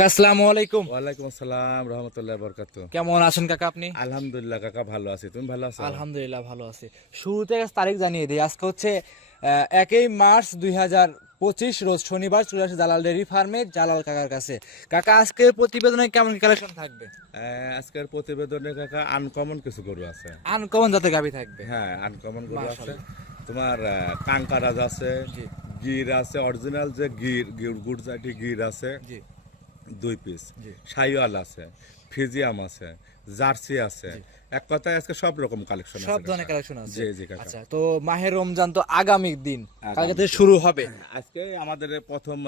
কাকা আসসালামু আলাইকুম। ওয়ালাইকুম আসসালাম রহমতুল্লাহ বরকাত কেমন আছেন কাকা আপনি? আলহামদুলিল্লাহ কাকা ভালো আছি। তুমি ভালো আছো? আলহামদুলিল্লাহ ভালো আছি। শুরুতে তারিখ জানিয়ে দিই। আজকে হচ্ছে একই মার্চ দুই হাজার পঁচিশ রোজ শনিবার চলে আসে জালাল ডেয়ারি ফার্মে জালাল কাকার কাছে। কাকা আজকের প্রতিবেদনে কেমন কালেকশন থাকবে? আজকের প্রতিবেদনে কাকা আনকমন কিছু গরু আছে। আনকমন যাতে গাবি থাকবে। হ্যাঁ আনকমন গরু আছে। তোমার কাঙ্কারাজ আছে গির আছে অরিজিনাল যে গির গির গুড় জাতি গির আছে। জি। দুই পিস। সাইওয়াল আছে ফিজিয়াম আছে জার্সি আছে। এক কথায় আজকে সব রকম কালেকশন সব ধরনের কালেকশন আছে। জি জি আচ্ছা তো মাহের রমজান তো আগামী দিন। কালকে থেকে শুরু হবে। আজকে আমাদের প্রথম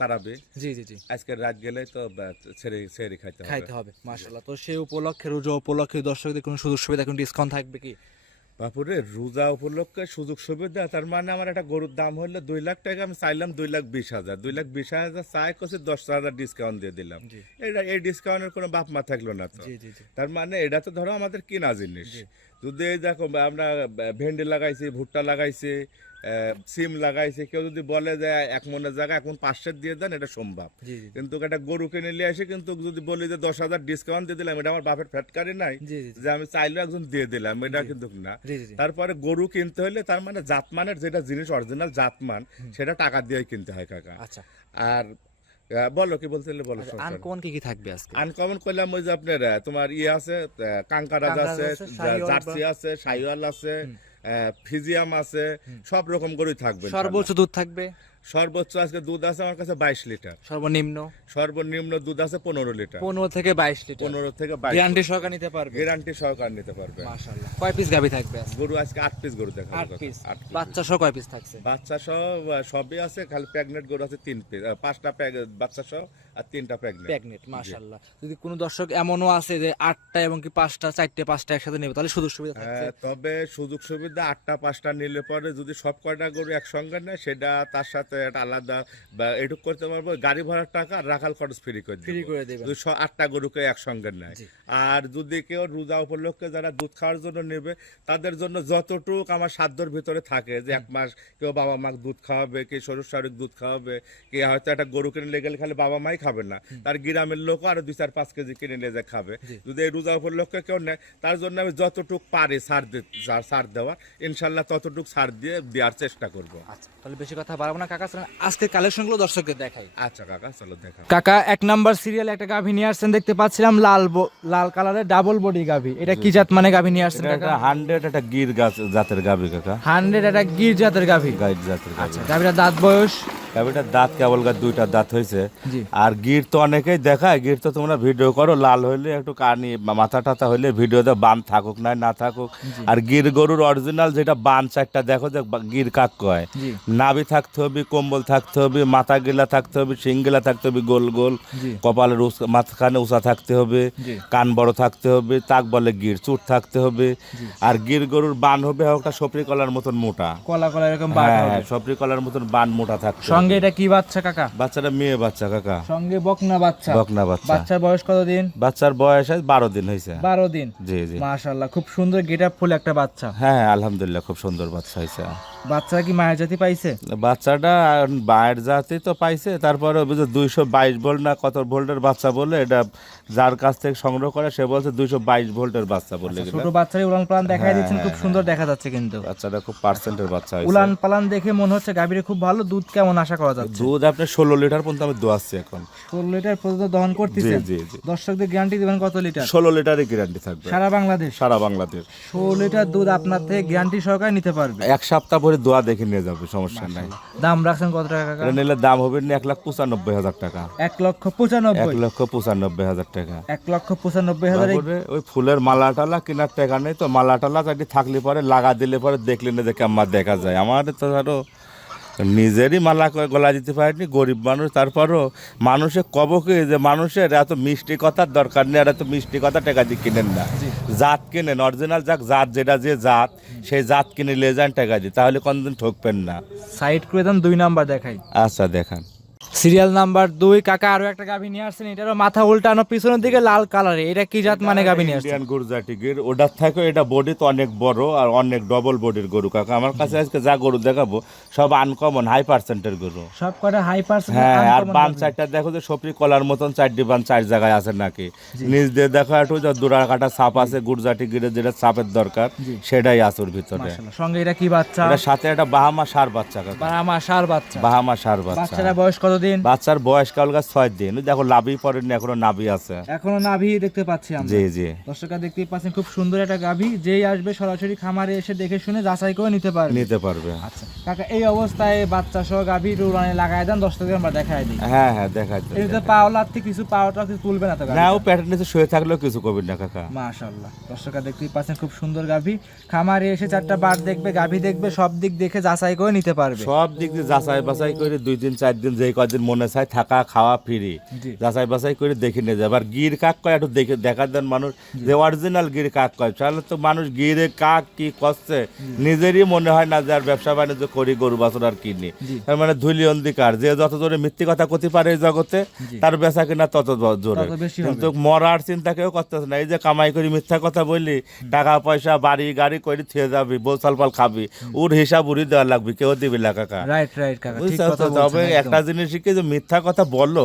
তারাবি। জি জি জি। আজকে রাত গেলে তো ছেড়ে ছেড়ে খাইতে হবে। খাইতে হবে মাশাআল্লাহ। তো সেই উপলক্ষে রোজা উপলক্ষে দর্শকদের কোনো সুযোগ সুবিধা কোনো ডিসকাউন্ট থাকবে কি? বাপুরে রোজা উপলক্ষে সুযোগ সুবিধা তার মানে আমার একটা গরুর দাম হলো দুই লাখ টাকা আমি চাইলাম দুই লাখ বিশ হাজার। দুই লাখ বিশ হাজার চাই করছি দশ হাজার ডিসকাউন্ট দিয়ে দিলাম। এটা এই ডিসকাউন্টের কোনো বাপ মা থাকল না তো। তার মানে এটা তো ধরো আমাদের কিনা জিনিস। যদি দেখো আমরা ভেন্ডি লাগাইছি ভুট্টা লাগাইছি সিম লাগাইছি কেউ যদি বলে যে এক মনের জায়গায় এখন পাঁচশো দিয়ে দেন এটা সম্ভব। কিন্তু একটা গরু কিনে নিয়ে আসে কিন্তু যদি বলি যে দশ হাজার ডিসকাউন্ট দিয়ে দিলাম এটা আমার বাপের ফ্যাটকারি নাই যে আমি চাইলেও একজন দিয়ে দিলাম এটা কিন্তু না। তারপরে গরু কিনতে হলে তার মানে জাতমানের যেটা জিনিস অরিজিনাল জাতমান সেটা টাকা দিয়ে কিনতে হয় কাকা। আচ্ছা। আর বলো কি বলতে বলো আনকমন কি কি থাকবে আজকে? আনকমন করলাম ওই যে আপনার তোমার ইয়ে আছে কাঙ্কারাজ আছে জার্সি আছে সাইওয়াল আছে ফিজিয়াম আছে সব রকম গরুই থাকবে সর্বোচ্চ দুধ থাকবে। সর্বোচ্চ আজকে দুধ আছে আমার কাছে বাইশ লিটার। সর্বনিম্ন? সর্বনিম্ন দুধ আছে পনেরো লিটার। পনেরো থেকে বাইশ লিটার। পনেরো থেকে গ্যারান্টি সহকারে নিতে পারবে? গ্যারান্টি সহকার নিতে পারবে। মাশাআল্লাহ। কয় পিস গাবি থাকবে গরু আজকে আট পিস গরু দেখা আট পিস বাচ্চা সহ কয় পিস থাকছে? বাচ্চা সহ সবই আছে খালি প্রেগনেন্ট গরু আছে তিন পিস পাঁচটা বাচ্চা সহ আর তিনটা প্রেগনেন্ট প্যাগনেট মাশাআল্লাহ। যদি কোনো দর্শক এমনও আছে যে আটটা এবং কি পাঁচটা চারটে পাঁচটা একসাথে নেবে তাহলে সুযোগ সুবিধা থাকছে। হ্যাঁ, তবে সুযোগ সুবিধা আটটা পাঁচটা নিলে পরে যদি সব কয়টা গরু একসঙ্গে নেয় সেটা তার সাথে একটা আলাদা এটুক করতে পারব গাড়ি ভাড়ার টাকা আর রাখাল খরচ ফ্রি করে ফ্রি করে দেবেন। যদি স- আটটা গরুকে একসঙ্গে নেয়। আর যদি কেউ রোজা উপলক্ষে যারা দুধ খাওয়ার জন্য নেবে তাদের জন্য যতটুক আমার সাধ্যর ভিতরে থাকে যে এক মাস কেউ বাবা মাকে দুধ খাওয়াবে কে শরীর শারীরিক দুধ খাওয়াবে কে হয়তো একটা গরু কিনে নিয়ে গেলে খালি বাবা মাই খাবে না। তার গ্রামের লোক আরও দুই চার পাঁচ কেজি কিনে নিয়ে যায় খাবে। যদি এই রোজা উপলক্ষে কেউ নেয় তার জন্য আমি যতটুক পারি সার ছাড় দেওয়া ইনশাল্লাহ ততটুক সার দিয়ে দেওয়ার চেষ্টা করব। আচ্ছা তাহলে বেশি কথা বাড়াবো না কাকা। চলেন আজকের কালেকশনগুলো দর্শকদের দেখাই। আচ্ছা কাকা চলো দেখা কাকা এক নাম্বার সিরিয়াল একটা গাভী নিয়ে আসছেন দেখতে পাচ্ছিলাম লাল লাল কালারের ডাবল বডি গাভী। এটা কি জাত মানে গাভী নিয়ে আসছেন কাকা? হান্ড্রেড একটা গির গাছ জাতের গাবি কাকা। হান্ড্রেড একটা গির জাতের গাভী। গাইড জাতের আচ্ছা গাভীটা দাঁত বয়স? গাবিটার দাঁত কেবল দুইটা দাঁত হয়েছে। আর গির তো অনেকেই দেখায় গির তো তোমরা ভিডিও করো লাল হইলে একটু কানি মাথা টাথা হইলে ভিডিওতে বান থাকুক না না থাকুক। আর গির গরুর অরিজিনাল যেটা বান চারটা দেখো যে গির কাক কয়। নাভি থাকতে হবে কম্বল থাকতে হবে মাথা গিলা থাকতে হবে শিংগিলা থাকতে হবে গোল গোল। কপালের মাঝখানে উঁচা থাকতে হবে কান বড় থাকতে হবে তাক বলে গির চুট থাকতে হবে। আর গির গরুর বান হবে একটা সপরি কলার মতন মোটা। কলা কলা এরকম বাট হ্যাঁ সপরি কলার মতন বান মোটা থাকতে। সঙ্গে এটা কি বাচ্চা কাকা? বাচ্চাটা মেয়ে বাচ্চা কাকা। সঙ্গে বকনা বাচ্চা। বকনা বাচ্চা। বাচ্চার বয়স কতদিন? বাচ্চার বয়স বারো দিন হয়েছে। বারো দিন? জি জি। মাশাল্লাহ খুব সুন্দর গেট আপ ফুল একটা বাচ্চা। হ্যাঁ আলহামদুলিল্লাহ খুব সুন্দর বাচ্চা হয়েছে। বাচ্চারা কি মায়ের জাতি পাইছে? বাচ্চাটা জাতি তো পাইছে তারপরে দুইশো বাইশ ভোল্ট না কত ভোল্টের বাচ্চা বলে এটা যার কাছ থেকে সংগ্রহ করে সে বলছে দুইশো বাইশ ভোল্টের বাচ্চা বলে ছোট বাচ্চারই উলান পালান দেখাই দিচ্ছেন খুব সুন্দর দেখা যাচ্ছে কিন্তু। বাচ্চাটা খুব পার্সেন্টের বাচ্চা উলান পালান দেখে মনে হচ্ছে গাভীর খুব ভালো দুধ কেমন আশা করা যাচ্ছে। দুধ আপনার ষোলো লিটার পর্যন্ত আমি দোয়াচ্ছি এখন। ষোলো লিটার পর্যন্ত দহন করতেছেন? জি জি দর্শকদের গ্যারান্টি দিবেন কত লিটার? ষোলো লিটারই গ্যারান্টি থাকবে। সারা বাংলাদেশ? সারা বাংলাদেশ। ষোলো লিটার দুধ আপনার থেকে গ্যারান্টি সহকারে নিতে পারবে? এক সপ্তাহ পরে দোয়া দেখে নিয়ে যাবে সমস্যা নাই। দাম রাখছেন কত টাকা এটা নিলে দাম হবে এক লাখ পঁচানব্বই হাজার টাকা। এক লক্ষ এক পঁচানব্বই লক্ষ পঁচানব্বই হাজার টাকা। এক লক্ষ পঁচানব্বই হাজার ওই ফুলের মালা টালা কেনার টাকা নেই তো মালা টালা থাকলে পরে লাগা দিলে পরে দেখলে না দেখে আমার দেখা যায়। আমাদের তো ধরো নিজেরই মালা করে গলা দিতে পারেনি গরিব মানুষ তারপরও মানুষে কবকে যে মানুষের এত মিষ্টি কথার দরকার নেই আর এত মিষ্টি কথা টাকা দিয়ে কিনেন না। জাত কিনেন অরিজিনাল যাক জাত যেটা যে জাত সেই জাত কিনে লে যান টাকা দিয়ে তাহলে কোনদিন ঠকবেন না। সাইড করে দেন দুই নাম্বার দেখাই। আচ্ছা দেখান। সিরিয়াল নাম্বার দুই কাকা আরও একটা গাভী নিয়ে আসছেন এটারও মাথা উল্টানো পিছনের দিকে লাল কালারে। এটা কি জাত মানে গাভী নিয়ে আসছেন? গির ওটার থেকে এটা বডি তো অনেক বড় আর অনেক ডবল বডির গরু কাকা। আমার কাছে আজকে যা গরু দেখাবো সব আনকমন হাই পার্সেন্টের গরু। সব কটা হাই পার্সেন্ট হ্যাঁ আর বাম সাইডটা দেখো যে সপরি কলার মতন চারটি বান চার জায়গায় আছে নাকি। নিজ দিয়ে দেখো একটু যে দুরা কাটা সাপ আছে গুরজাটি গিরে যেটা সাপের দরকার সেটাই আছে ওর ভিতরে। সঙ্গে এটা কি বাচ্চা? এটার সাথে একটা বাহামা সার বাচ্চা কাকা। বারামা সার বাচ্চা। বাহামা সার বাচ্চা। বাচ্চারা বয়স কতদিন বাচ্চার বয়স কাল গাছ ছয় দিন। দেখো লাভই পড়েনি এখনও নাভি আছে। এখনও নাভি দেখতে পাচ্ছি আমরা। জি জি। দর্শকরা দেখতেই পাচ্ছেন খুব সুন্দর একটা গাভী। যেই আসবে সরাসরি খামারে এসে দেখে শুনে যাচাই করে নিতে পারবে। নিতে পারবে। আচ্ছা কাকা এই অবস্থায় বাচ্চা সহ গাভী উড়ানে লাগাই দেন। টাকা আমরা দেখাই দিই। হ্যাঁ হ্যাঁ দেখাচ্ছে এতে পাওলার থেকে কিছু পাওয়াটা কিছু তুলবে না তো না ও প্যাটের নিচে শুয়ে থাকলেও কিছু করবেন না কাকা। মাশাআল্লাহ। দর্শকরা দেখতেই পাচ্ছেন খুব সুন্দর গাভী। খামারে এসে চারটা বার দেখবে গাভী দেখবে সব দিক দেখে যাচাই করে নিতে পারবে। সব দিক দিয়ে যাচাই বাছাই করে দুই দিন চার দিন যেই কদিন মনে চায় থাকা খাওয়া ফ্রি। যাচাই বাছাই করে দেখে নিয়ে যাবে। আর গির কাক কয়? একটু দেখে দেখা দেন মানুষ। যে অরিজিনাল গির কাক কয়। তাহলে তো মানুষ গিরে কাক কি করছে? নিজেরই মনে হয় না যে আর ব্যবসা বাণিজ্য করি গরু বাছর আর কিনি তার মানে ধুলি অন্ধিকার। যে যত জোরে মিথ্যে কথা করতে পারে এই জগতে তার বেচা কিনা তত জোরে। কিন্তু মরার চিন্তা কেউ করতেছে না। এই যে কামাই করি মিথ্যা কথা বললি টাকা পয়সা বাড়ি গাড়ি করে থিয়ে যাবি বউ সালপাল খাবি ওর হিসাব উড়ি দেওয়া লাগবে কেউ দিবি না কাকা। রাইট রাইট কাকা? তবে একটা জিনিস কি যে মিথ্যা কথা বলল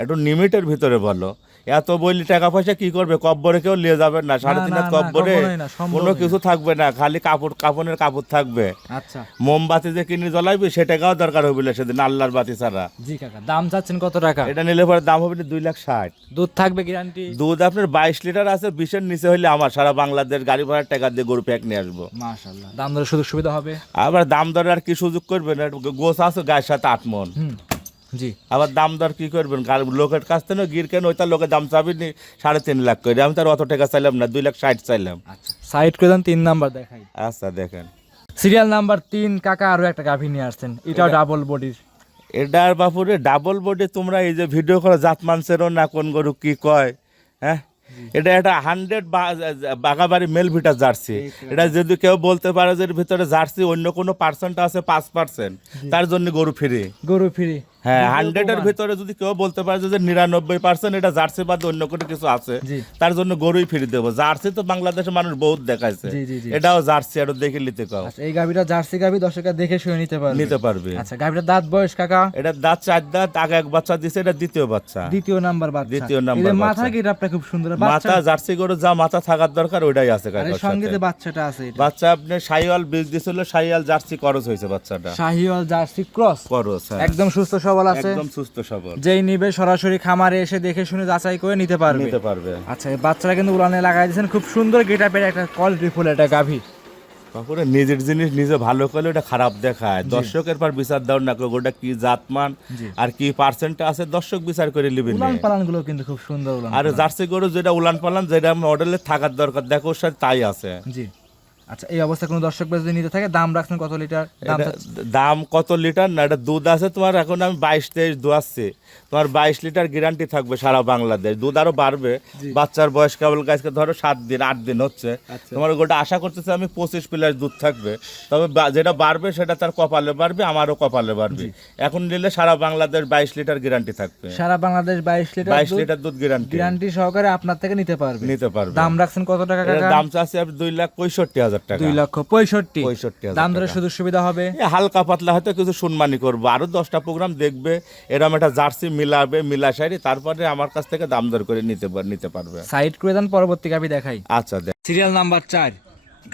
একটু লিমিটের ভিতরে বলো এত বললি টাকা পয়সা কি করবে? কব্বরে কেউ নিয়ে যাবে না সাড়ে তিন না, হাত কব্বরে না, কোনো কিছু থাকবে না খালি কাপড় কাপড়ের কাপড় থাকবে। আচ্ছা। মোমবাতি যে কিনে জ্বলাইবি সে টাকাও দরকার হবে না সেদিন আল্লাহর বাতি ছাড়া। জি কাকা দাম চাচ্ছেন কত টাকা? এটা নিলে পরে দাম হবে দুই লাখ ষাট। দুধ থাকবে গ্যারান্টি দুধ আপনার বাইশ লিটার আছে বিশের নিচে হলে আমার সারা বাংলাদেশ গাড়ি ভাড়ার টাকা দিয়ে গরু প্যাক নিয়ে আসব। মাশাআল্লাহ দাম দরের সুযোগ সুবিধা হবে? আবার দাম দরে আর কি সুযোগ করবেন গোছ আছে গায়ের সাথে আট মন। হুম। জি। আবার দাম দর কি করবেন? লোকের কাছ থেকে গির কেন? ওই তার লোকের দাম চাবিনি সাড়ে তিন লাখ করে। আমি তার অত টাকা চাইলাম না দুই লাখ ষাট চাইলাম। আচ্ছা সাইড করে দেন তিন নাম্বার দেখাই। আচ্ছা দেখেন। সিরিয়াল নাম্বার তিন কাকা আরও একটা গাভী নিয়ে আসছেন। এটাও ডাবল বডির এটার বাপুরে ডাবল বডি তোমরা এই যে ভিডিও করো জাত মানছেরও না কোন গরু কি কয়? হ্যাঁ? এটা একটা হান্ড্রেড বাগাবাড়ি মেল ভিটার জার্সি। এটা যদি কেউ বলতে পারে যে ভিতরে জার্সি অন্য কোনো পার্সেন্ট আছে পাঁচ পার্সেন্ট তার জন্য গরু ফ্রি গরু ফ্রি হ্যাঁ হান্ড্রেডের ভিতরে যদি কেউ বলতে পারে যে নিরানব্বই পার্সেন্ট এটা জার্সি বাদে অন্য কোনো কিছু আছে তার জন্য গরুই ফিরে দেবো। জার্সি তো বাংলাদেশের মানুষ বহুত দেখাইছে। এটাও জার্সি আরও দেখে নিতে কাও আচ্ছা এই গাভীটা জার্সি গাভী দর্শকরা দেখে শুনে নিতে পারবে। নিতে পারবে। আচ্ছা গাভীটার দাঁত বয়স কাকা? এটা দাঁত চার দাঁত আগে এক বাচ্চা দিছে এটা দ্বিতীয় বাচ্চা। দ্বিতীয় নাম্বার বাচ্চা। দ্বিতীয় নাম্বার। মাথা খুব সুন্দর? মাথা জার্সি গরু যা মাথা থাকার দরকার ওইটাই আছে এর সঙ্গে যে বাচ্চাটা আছে বাচ্চা আপনি সাইওয়াল বীজ দিছিল সাইওয়াল জার্সি করস হয়েছে বাচ্চাটা। Sahiwal jersey cross. করস হ্যাঁ। একদম সুস্থ সবল আছে? একদম সুস্থ সবল। যেই নিবে সরাসরি খামারে এসে দেখে শুনে যাচাই করে নিতে পারবে। নিতে পারবে। আচ্ছা এই বাচ্চারা কিন্তু উড়ানে লাগাই দিয়েছেন। খুব সুন্দর গেটআপের একটা কোয়ালিটি ফুল একটা গাভী। তারপরে নিজের জিনিস নিজে ভালো করলে ওটা খারাপ দেখায়। দর্শকের পর বিচার দাও না করো ওটা কি জাতমান আর কি পার্সেন্ট আছে দর্শক বিচার করে নিবেন উলান পালানগুলো কিন্তু খুব সুন্দর উলান আর জার্সি গরু যেটা উলান পালান যেটা মডেলে থাকার দরকার দেখো সাথে তাই আছে। জি। আচ্ছা এই অবস্থা কোনো দর্শক যদি নিতে থাকে দাম রাখছেন কত লিটার? দাম কত লিটার? না এটা দুধ আছে তোমার এখন আমি বাইশ তেইশ দোয়াচ্ছি তোমার বাইশ লিটার গ্যারান্টি থাকবে সারা বাংলাদেশ। দুধ আরও বাড়বে। বাচ্চার বয়স কেবল গাছকে ধরো সাত দিন আট দিন হচ্ছে। আচ্ছা। তোমার গোটা আশা করতেছে আমি পঁচিশ প্লাস দুধ থাকবে। তবে যেটা বাড়বে সেটা তার কপালে বাড়বে আমারও কপালে বাড়বে। এখন নিলে সারা বাংলাদেশ বাইশ লিটার গ্যারান্টি থাকবে। সারা বাংলাদেশ বাইশ লিটার বাইশ লিটার দুধ গ্যারান্টি গ্যারান্টি সহকারে আপনার থেকে নিতে পারবে। নিতে পারবে। দাম রাখছেন কত টাকা দাম চাচ্ছি আপনি দুই লাখ পঁয়ষট্টি হাজার টাকা। দুই লক্ষ পঁয়ষট্টি। পঁয়ষট্টি হাজার দাম ধরে সুযোগ সুবিধা হবে? হালকা পাতলা হয়তো কিছু সম্মানী করব। আরও দশটা প্রোগ্রাম দেখবে এরকম একটা জার্সি মিলাবে মিলা সারি তারপরে আমার কাছ থেকে দাম দর করে নিতে নিতে পারবে। সাইড করে দেন পরবর্তী গাভী দেখাই। আচ্ছা দেখ। সিরিয়াল নাম্বার চার।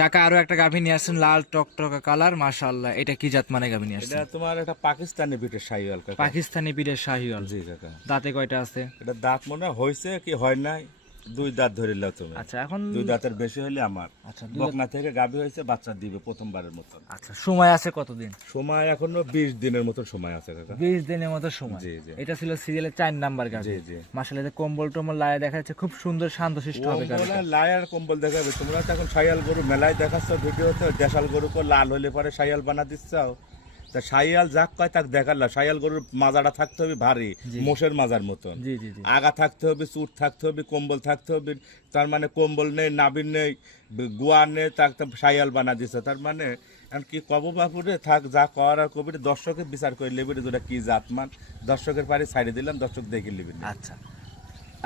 কাকা আরও একটা গাভী নিয়ে আসছেন লাল টকটকা কালার মাশাআল্লাহ। এটা কি জাত মানে গাভী নিয়ে আসছেন? এটা তোমার একটা পাকিস্তানি পিঠের শাহিওয়াল কাকা। পাকিস্তানি পীরের শাহিওয়াল। জি কাকা। দাঁতে কয়টা আছে? এটা দাঁত মনে হয় হয়েছে কি হয় নাই? দুই দাঁত ধরে নাও তুমি। আচ্ছা এখন দুই দাঁতের বেশি হলে আমার। আচ্ছা বকনা থেকে গাভী হয়েছে বাচ্চা দিবে প্রথমবারের মতন। আচ্ছা সময় আছে কতদিন? সময় এখনও বিশ দিনের মতো সময় আছে কাকা। বিশ দিনের মতো সময়। জি, জি। এটা ছিল সিরিয়ালের চার নাম্বার গাভী। জি, জি। মাসালে কম্বল টম্বল লায়ে দেখা যাচ্ছে খুব সুন্দর শান্ত শান্তশিষ্ট হবে আর লায়ার কম্বল দেখাবে। তোমরা তো এখন সাইয়াল গরু মেলায় দেখাচ্ছ ভিডিওতে দেশাল গরু কো লাল হলে পরে সাইয়াল বানা দিচ্ছাও তা সাইয়াল যাক কয় তাক দেখাল্লা সাইয়াল গরুর মাজাটা থাকতে হবে ভারী মোষের মাজার মতন। জি জি জি। আগা থাকতে হবে চুট থাকতে হবে কম্বল থাকতে হবে তার মানে কম্বল নেই নাবিন নেই গুয়া নেই তাক তো সাইয়াল বানা দিচ্ছে তার মানে কি কব বাপুরে থাক যা কর আর কবির দর্শকের বিচার করে লেবির যেটা কি জাতমান দর্শকের পারে ছাড়ে দিলাম দর্শক দেখে নেবেন আচ্ছা।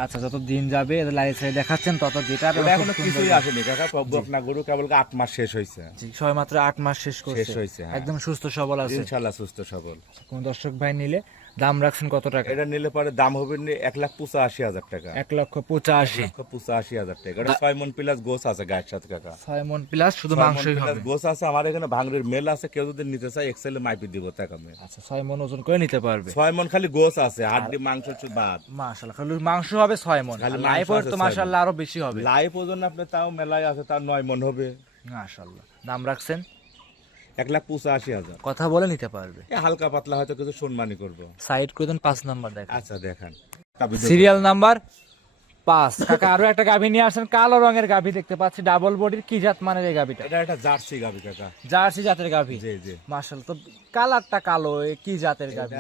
আচ্ছা যত দিন যাবে লাইট সাইড দেখাচ্ছেন তত যেটা এখনও কিছুই আসেনি কাকা বকনা গরু কেবল আট মাস শেষ হইছে জি ছয় মাত্র আট মাস শেষ করছে। শেষ হইছে হ্যাঁ। একদম সুস্থ সবল আছে। ইনশাআল্লাহ সুস্থ সবল। কোন দর্শক ভাই নিলে দাম রাখছেন কত টাকা? এটা নিলে পরে দাম হবে এক লাখ পঁচাশি হাজার টাকা। এক লক্ষ পঁচাশি। পঁচাশি হাজার টাকা। এটা ছয় মন প্লাস গোস আছে গায়ের সাথে কাকা। ছয় মন প্লাস শুধু হবে। গোছ আছে আমার এখানে ভাঙড়ির মেল আছে কেউ যদি নিতে চায় এক্সেলে মাইপি দিব টাকা আমি। আচ্ছা ছয় মন ওজন করে নিতে পারবে। ছয় মন খালি গোস আছে হাড্ডি মাংস বাদ মাশাল্লাহ খালি মাংস হবে ছয় মন খালি লাইফ মাংস তো আছে মাশাল্লাহ আরও বেশি হবে। লাইফ ওজন আপনি তাও মেলায় আছে তার নয় মন হবে। মাশাল্লাহ দাম রাখছেন? এক লাখ পঁচাশি হাজার। কথা বলে নিতে পারবে। হালকা পাতলা হয়তো কিছু সম্মানই করব। সাইড করে দেন পাঁচ নাম্বার দেখ আচ্ছা দেখান। সিরিয়াল নাম্বার পাঁচ। কাকা আরও একটা গাভী নিয়ে আসেন কালো রঙের গাভী দেখতে পাচ্ছি ডাবল বডির কি জাত মানের এই গাভীটা? এটা একটা জার্সি গাবি কাকা। জার্সি জাতের গাভী। জি জি। মার্শাল তো কালারটা কালো কি জাতের গাভী?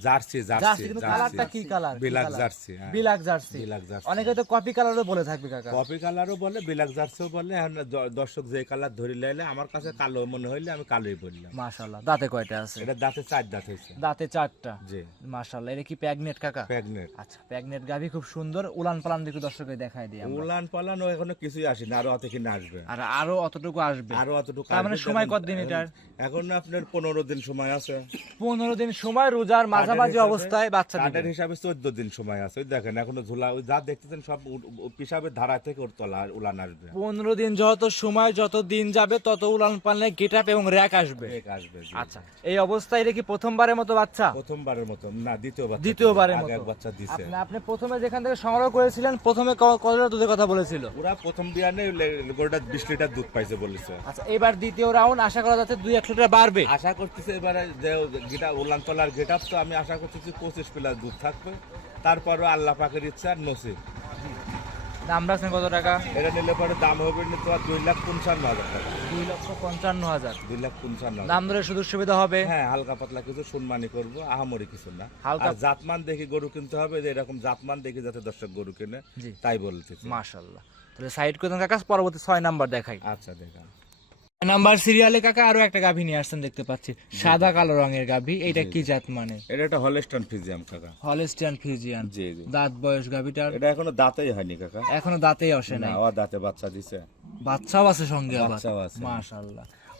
জার্সি জার্সি জার্সি কিন্তু কালারটা কি কালার? বিলাক জার্সি হ্যাঁ। Black jersey. Black jersey. অনেকে তো কপি কালারও বলে থাকবে কাকা। কপি কালারও বলে বিলাক জার্সিও বলে। এখন দর্শক যে কালার ধরি লাইলে আমার কাছে কালো মনে হইলে আমি কালোই বললাম। মাশাল্লাহ দাঁতে কয়টা আছে? এটা দাঁতে চার দাঁত হয়েছে। দাঁতে চারটা? জি। মাশাল্লাহ এটা কি প্যাগনেট কাকা? প্যাগনেট। আচ্ছা প্যাগনেট গাভী খুব সুন্দর। উলান পালান দিকে দর্শকে দেখায় দিই আমরা। উলান পালান ও এখনও কিছুই আসেনি আরও অত কিনে আসবে। আর আরও অতটুকু আসবে। আরও অতটুকু তার মানে সময় এখন- কতদিন এটার? এখন আপনার পনেরো দিন সময় আছে। পনেরো দিন সময় রোজার মাঝামাঝি অবস্থায় বাচ্চা হিসাবে চোদ্দ দিন সময় আছে। দেখেন এখনও ঝুলা যা দেখতেছেন সব পিসাবের ধারা থেকে ওর তলা উলান আসবে। পনেরো দিন যত সময় যত দিন যাবে তত উলান পালনে গেট আপ এবং র্যাক আসবে। আসবে আচ্ছা এই অবস্থায় এটা কি প্রথমবারের মতো বাচ্চা? প্রথমবারের মতো না দ্বিতীয়বার দ্বিতীয়বারের মতো। বাচ্চা দিছে। আপনি প্রথমে যেখান থেকে সংগ্রহ করেছিলেন প্রথমে ক- কত লিটার দুধের কথা বলেছিল? ওরা প্রথম বিয়ানে গরুটা বিশ লিটার দুধ পাইছে বলেছে। আচ্ছা এবার দ্বিতীয় রাউন্ড আশা করা যাচ্ছে দুই এক লিটার বাড়বে। আশা করতেছে এবারে যে গিটা উলান তলার গেট তো আমি আশা করতেছি পঁচিশ প্লাস দুধ থাকবে। তারপরও আল্লাহ পাকের ইচ্ছা আর নসিব দাম রাখছেন কত টাকা? এটা নিলে পরে দাম হবে তোমার দুই লাখ পঞ্চান্ন হাজার টাকা। দুই লক্ষ পঞ্চান্ন হাজার। দুই লাখ পঞ্চান্ন দাম ধরে সুযোগ সুবিধা হবে? হ্যাঁ হালকা পাতলা কিছু সম্মানই করব আহামরি কিছু না। হালকা- জাতমান দেখে গরু কিনতে হবে যে এরকম জাতমান দেখে যাতে দর্শক গরু কিনে তাই বলতেছি। মাশাল্লাহ তাহলে সাইড করে কাকা পরবর্তী ছয় নাম্বার দেখাই। আচ্ছা দেখা নাম্বার সিরিয়ালে কাকা আরও একটা গাভী নিয়ে আসছেন দেখতে পাচ্ছি। সাদা কালো রঙের গাভী এটা কি জাত মানে? এটা একটা হলস্টান ফিজিয়াম কাকা। হলস্টান ফিজিয়ান জি জি। দাঁত বয়স গাভীটার? এটা এখনও দাঁতেই হয়নি কাকা। এখনও দাঁতেই আসে না ও দাঁতে বাচ্চা দিছে। বাচ্চাও আছে সঙ্গে আবার। বাচ্চাও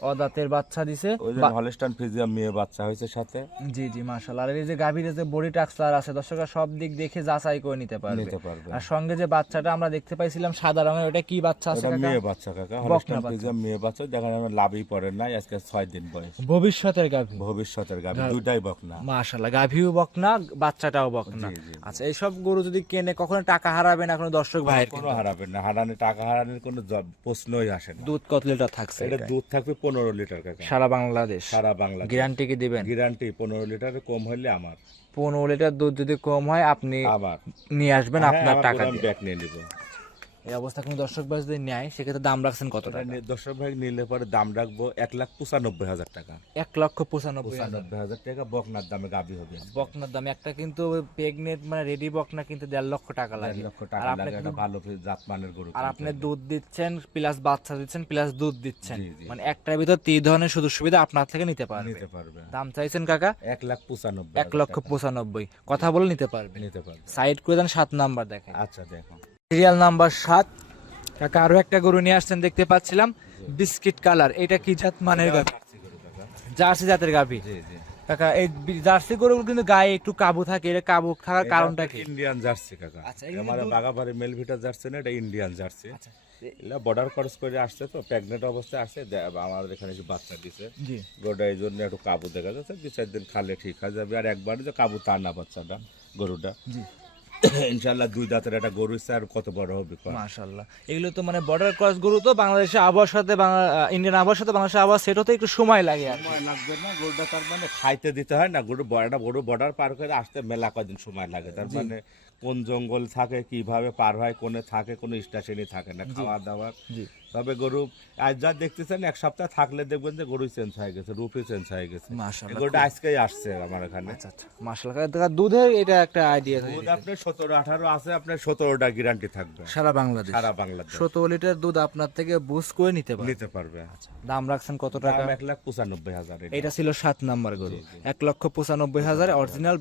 আছে। মাশাল্লাহ ও দাঁতের বাচ্চা দিছে। ওই যে হলেস্টন ফিজিয়াম মেয়ে বাচ্চা হয়েছে সাথে। জি জি মাশাল্লাহ আর এই যে গাভীর যে বডি টাক্সলার আছে দর্শকরা সব দিক দেখে যাচাই করে নিতে পারবে। নিতে পারবে। আর সঙ্গে যে বাচ্চাটা আমরা দেখতে পাইছিলাম সাদা রঙের ওটা কি বাচ্চা আছে কাকা? মেয়ে বাচ্চা কাকা। হলেস্টন ফিজিয়াম মেয়ে বাচ্চা দেখা আমার লাভই পড়ে নাই আজকে ছয় দিন বয়স। ভবিষ্যতের গাভী। ভবিষ্যতের গাভী দুইটাই বকনা। মাশাল্লাহ গাভীও বকনা বাচ্চাটাও বকনা। আচ্ছা এইসব গরু যদি কেনে কখনো টাকা হারাবে না কোনো দর্শক ভাইয়ের কোনো হারাবে না। হারানি টাকা হারানোর কোনো প্রশ্নই আসে না। দুধ কত লিটার থাকছে এটা? দুধ থাকবে পনেরো লিটার কাকা। সারা বাংলাদেশ। সারা বাংলা গ্যারান্টি কি দিবেন? গ্যারান্টি পনেরো লিটার কম হলে আমার। পনেরো লিটার দুধ যদি কম হয় আপনি আবার। নিয়ে আসবেন আপনার টাকা দিয়ে। ব্যাগ নিয়ে নিব। এই অবস্থা কোনো দর্শক ভাই যদি নেয় সেক্ষেত্রে দাম রাখছেন কত টাকা? দর্শক ভাই নিলে পরে দাম রাখব এক লাখ পঁচানব্বই হাজার টাকা। এক লক্ষ পঁচানব্বই হাজার। টাকা বকনার দামে গাবি হবে বকনার দাম একটা কিন্তু প্রেগনেন্ট মানে রেডি বকনা কিন্তু দেড় লক্ষ টাকা লাগে। লক্ষ টাকা লাগে একটা ভালো জাতমানের গরু আর আপনি দুধ দিচ্ছেন প্লাস বাচ্চা দিচ্ছেন প্লাস দুধ দিচ্ছেন। মানে একটার ভিতর তিন ধরনের সুযোগ সুবিধা আপনার থেকে নিতে পারবে। নিতে পারবে। দাম চাইছেন কাকা? এক লাখ পঁচানব্বই এক লক্ষ পঁচানব্বই। কথা বলে নিতে পারবে। নিতে পারবে। সাইড করে দেন সাত নাম্বার দেখেন। আচ্ছা দেখো সিরিয়াল নাম্বার সাত। কাকা আরও একটা গরু নিয়ে আসছেন দেখতে পাচ্ছিলাম। Biscuit colour. এটা কি জাত মানের গাভী? জার্সি জাতের গাভী। জি জি। কাকা এই জার্সি গরুগুলো কিন্তু গায়ে একটু কাবু থাকে। এটা কাবু থাকার কারণটা কি? ইন্ডিয়ান জার্সি কাকা। আচ্ছা, আমার বাগাবাড়ি মেলভিটা জার্সি না এটা ইন্ডিয়ান জার্সি। আচ্ছা। এগুলা বর্ডার ক্রস করে আসছে তো প্রেগনেন্ট অবস্থায় আসছে। আমাদের এখানে কিছু বাচ্চা দিছে। জি। গরুটা এই জন্য একটু কাবু দেখা যাচ্ছে। দু চার দিন খালে ঠিক হয়ে যাবে। আর একবার যে কাবু তার না বাচ্চাটা গরুটা। জি। ইনশাল্লাহ দুই দাঁতের একটা গরু স্যার আর কত বড় হবে। মাশাল্লাহ এগুলো তো মানে বর্ডার ক্রস গরু তো বাংলাদেশের আবহাওয়ার সাথে বাংলা ইন্ডিয়ান আবহাওয়ার সাথে বাংলাদেশের আবহাওয়া সেটা তো একটু সময় লাগে আর সময় লাগবে না গরুটা তার মানে খাইতে দিতে হয় না গরু বড়টা গরু বর্ডার পার করে আসতে মেলা কদিন সময় লাগে তার মানে কোন জঙ্গল থাকে কীভাবে পার হয় কোনে থাকে কোনো স্টেশনই থাকে না খাওয়া দাওয়ার। তবে গরু আজ যা দেখতেছেন এক সপ্তাহ থাকলে দেখবেন যে গরু চেঞ্জ হয়ে গেছে রূপে চেঞ্জ হয়ে গেছে। গরুটা আজকেই আসছে আমার এখানে। আচ্ছা আচ্ছা দুধের এটা একটা আইডিয়া দুধ আপনার সতেরো আঠারো আছে আপনার সতেরোটা গ্যারান্টি থাকবে। সারা বাংলাদেশ। সারা বাংলাদেশ। সতেরো লিটার দুধ আপনার থেকে বুস করে নিতে পারে নিতে পারবে। দাম রাখছেন কত টাকা? এক লাখ পঁচানব্বই হাজার এটা। ছিল সাত নাম্বার গরু। এক লক্ষ পঁচানব্বই হাজার original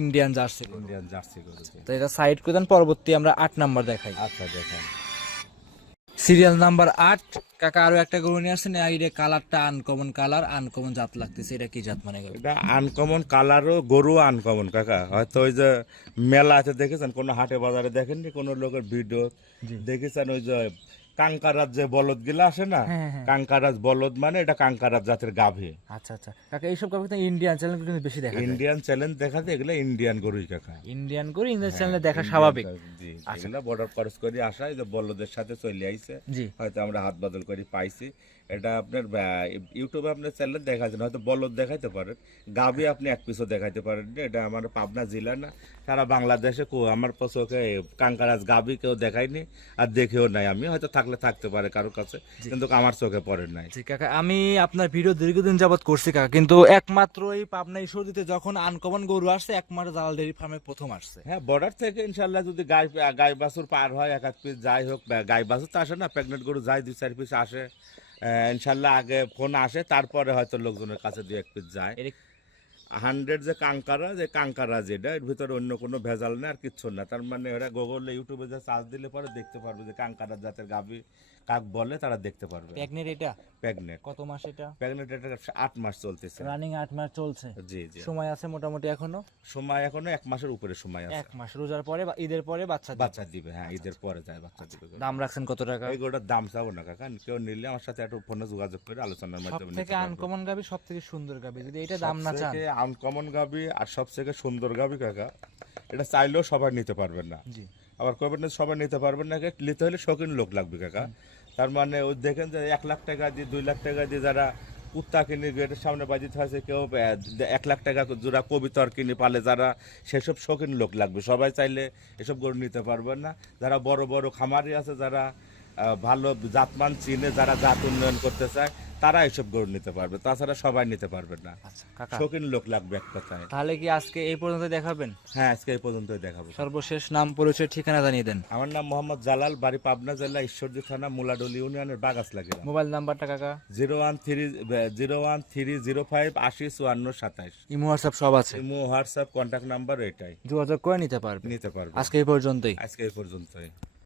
Indian jersey Indian jersey গরু। তো এটা সাইড করে দেন পরবর্তী আমরা আট নাম্বার দেখাই। আচ্ছা দেখেন। সিরিয়াল নাম্বার আট কাকা আরও একটা গরু নিয়ে আসছেন এই কালারটা আনকমন কালার আনকমন জাত লাগতেছে এটা কি জাত মানে এটা আনকমন কালারও গরু আনকমন কাকা। হয়তো ওই যে মেলাতে দেখেছেন? কোনো হাটে বাজারে দেখেননি? কোনো লোকের ভিডিও দেখেছেন? ওই যে কাঙ্কারাজ যে বলদগুলো আসে না হ্যাঁ, হ্যাঁ। কাঙ্কারাজ বলদ মানে এটা কাঙ্কারাজ জাতের গাভী। আচ্ছা আচ্ছা। কাকা এইসব তো ইন্ডিয়ান চ্যানেল কিন্তু বেশি দেখা ইন্ডিয়ান চ্যানেল দেখা যায় এগুলো ইন্ডিয়ান গরুই কাকা। ইন্ডিয়ান গরু ইন্ডিয়ান চ্যানেলে দেখা স্বাভাবিক। জি। এগুলো বর্ডার ক্রস করে আসা এই যে বলদের সাথে চলে আইছে। জি। হয়তো আমরা হাত বদল করে পাইছি। এটা আপনার ইউটিউবে আপনার চ্যানেল দেখাচ্ছেন হয়তো বলদ দেখাইতে পারেন। গাবি আপনি এক পিসও দেখাইতে পারেন এটা আমার পাবনা জেলা না সারা বাংলাদেশে আমার পছকে কাঙ্কারাজ গাবি কেউ দেখায়নি আর দেখেও নাই আমি হয়তো থাকলে থাকতে পারে কারোর কাছে কিন্তু আমার চোখে পড়ে নাই। কাকা আমি আপনার ভিডিও দীর্ঘদিন যাবত করছি কাকা কিন্তু একমাত্র এই পাবনা ঈশ্বরদীতে যখন আনকমন গরু আসছে একমাত্র জালাল ডেয়ারি ফার্মে প্রথম আসছে। হ্যাঁ বর্ডার থেকে ইনশাল্লাহ যদি গাই গাই বাছুর পার হয় এক এক পিস যাই হোক গাই বাছুর তো আসে না প্রেগনেন্ট গরু যাই দুই চার পিস আসে ইনশাল্লাহ আগে ফোন আসে তারপরে হয়তো লোকজনের কাছে দু এক পিস যায়। হান্ড্রেড যে কাঙ্কারা যে কাঙ্কারা যেটা এর ভিতরে অন্য কোনো ভেজাল নেই আর কিচ্ছু না। তার মানে ওরা গুগলে ইউটিউবে যে সার্চ দিলে পরে দেখতে পারবে যে কাঙ্কারা জাতের গাভি কাক বলে তারা দেখতে পারবে। প্যাগনেট এটা? প্রেগনেন্ট কত মাস এটা? প্রেগনেন্ট এটা আট মাস চলতেছে। রানিং আট মাস চলছে। জি জি। সময় আছে মোটামুটি এখনও? সময় এখনও এক মাসের উপরে সময় আছে। এক মাস। রোজার পরে বা ঈদের পরে বাচ্চা দিবে। বাচ্চা দিবে হ্যাঁ ঈদের পরে যায় বাচ্চা দিবে। দাম রাখছেন কত টাকা? এই গরুটার দাম চাবো না কাকা। কেউ নিলে আমার সাথে একটু ফোনে যোগাযোগ করে আলোচনার সব মাধ্যমে থেকে আনকমন গাবি সব থেকে সুন্দর গাবি? যদি এটা দাম না চান। আনকমন গাবি আর সব থেকে সুন্দর গাবি কাকা এটা চাইলেও সবাই নিতে পারবেন না। জি। আবার কবেন সবাই নিতে পারবেন না কে- নিতে হলে শৌখিন লোক লাগবে কাকা। তার মানে ও দেখেন যে এক লাখ টাকা দিয়ে, দুই লাখ টাকা দিয়ে যারা কুত্তা কিনে গেটের সামনে বাজিতে হয়েছে, কেউ এক লাখ টাকা জোড়া কবিতর কিনে পালে যারা, সেসব শৌখিন লোক লাগবে। সবাই চাইলে এসব গরু নিতে পারবেন না। যারা বড় বড় খামারি আছে, যারা ভালো জাতমান চিনে যারা জাত উন্নয়ন করতে চায় তারা এসব গরু নিতে পারবে। তাছাড়া সবাই নিতে পারবে না। আচ্ছা শৌখিন লোক লাগবে এক কথায়। তাহলে কি আজকে এই পর্যন্ত দেখাবেন? হ্যাঁ আজকে এই পর্যন্তই দেখাবো। সর্বশেষ নাম পরিচয় ঠিকানা জানিয়ে দেন। আমার নাম মোহাম্মদ জালাল বাড়ি পাবনা জেলা ঈশ্বরদী থানা মুলাডোল ইউনিয়নের বাগাস লাগে মোবাইল নাম্বারটা কাকা? Zero one three zero one three zero five আশি চুয়ান্ন সাতাইশ ইমো হোয়াটসঅ্যাপ সব আছে। ইমো হোয়াটসঅ্যাপ কন্ট্যাক্ট নাম্বার এটাই। যোগাযোগ করে নিতে পারবে। নিতে পারবে। আজকে এই পর্যন্তই। আজকে এই পর্যন্তই।